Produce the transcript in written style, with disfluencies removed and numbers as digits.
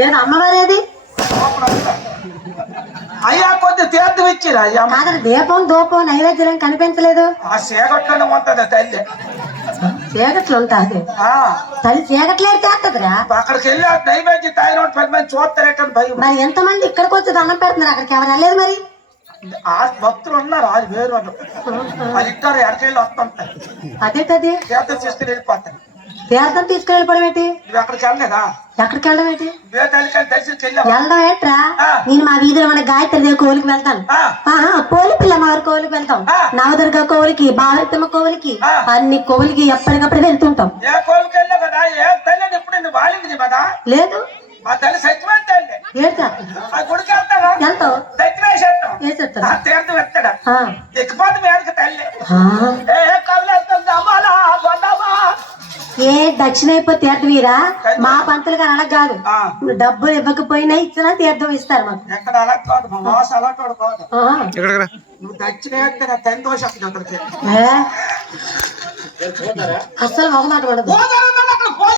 ఏది అమ్మవారేది? అయ్యా కొద్ది తీర్థం ఇచ్చిరా అయ్యా. కాదు దీపం ధూపం నైవేద్యం కనిపించలేదు. ఆ చీకట్లోనే ఉంటది తల్లి. చీకట్లు ఉంటుంది తల్లి, చీకట్లేదు చేస్తుందిరా. అక్కడికి వెళ్ళి ఆ నైవేద్యం తాగిన 10 మంది చూస్తారేటని భయం. మరి ఎంతమంది ఇక్కడికి వచ్చి దండం పెడుతున్నారు, అక్కడికి ఎవరు వెళ్ళలేదు మరి? ఆ భక్తులు ఉన్నారు, అది వేరు వాళ్ళు. అది ఇద్దరు ఎడకెళ్ళి వస్తుంటాయి. అదేంటది? తీర్థం తీసుకుని వెళ్ళిపోతాయి. తీర్థం తీసుకుని వెళ్ళిపోవడం ఏంటి? నువ్వు అక్కడికి వెళ్ళలేదా? ఎక్కడికి వెళ్ళడం ఏంటి? దర్శనకి వెళ్ళావు. వెళ్ళడం ఏంట్రా? నేను మా వీధిలో మన గాయత్రి దేవి కోవిలికి వెళ్తాను. కోలి పిల్ల మా వారి కోవిలికి వెళ్తాం, నవదుర్గ కోవిలికి, బాలతమ్మ కోవిలికి, అన్ని కోవిలికి ఎప్పటికప్పుడు వెళ్తుంటాం. ఏ కోవిలికి వెళ్ళావు కదా? ఏ తల్లి ఎప్పుడు నువ్వు వాలింది కదా? లేదు, మా తల్లి సత్యమైన తల్లి. ఏంటి ఆ గుడికి వెళ్తాను, వెళ్తావు? దక్షిణ వేసేస్తాం, వేసేస్తాను. తీర్థం ఎత్తాడు ఎక్కిపోతే మేరకు తల్లి. ఏ కవులు వెళ్తుంది అమ్మాలా బొండమ్మా. ఏ దక్షిణ అయిపోతే తీర్థం వీరా? మా పంతులు గారు అలా కాదు, డబ్బులు ఇవ్వకపోయినా ఇచ్చినా తీర్థం ఇస్తారు మాకు. ఎక్కడ అలా కాదు, మా వాస అలాంటి కాదు. నువ్వు దక్షిణ వేస్తే నా 10 దోషం అక్కడికి అసలు మొగమాట పడదు.